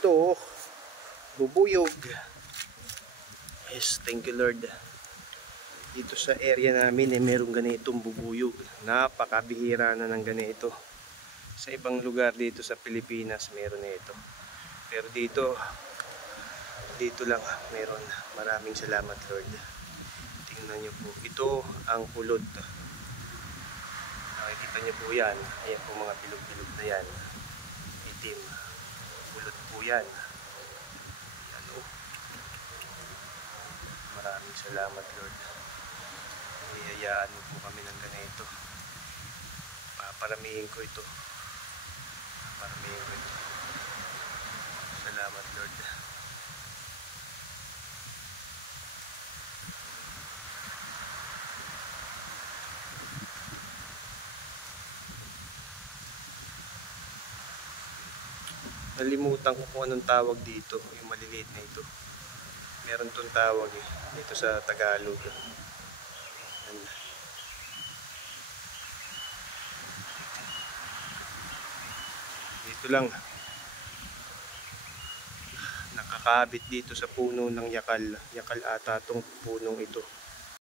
ito, bubuyog. Yes, thank you Lord. Dito sa area namin merong ganitong bubuyog. Napakabihira na ng ganito. Sa ibang lugar dito sa Pilipinas meron na ito. Pero dito lang meron. Maraming salamat Lord. Tingnan nyo po. Ito ang pulot. Nakikita nyo po yan. Ayan po mga bilog-bilog na yan. Itim. Pulot po yan. Maraming salamat Lord. Iyayaan mo po kami ng ganito. Paparamihin ko ito. Salamat Lord. Nalimutan ko kung anong tawag dito. Yung maliliit na ito. Meron tong tawag dito sa Tagalog. Dito lang nakakabit dito sa puno ng yakal ata tong punong ito.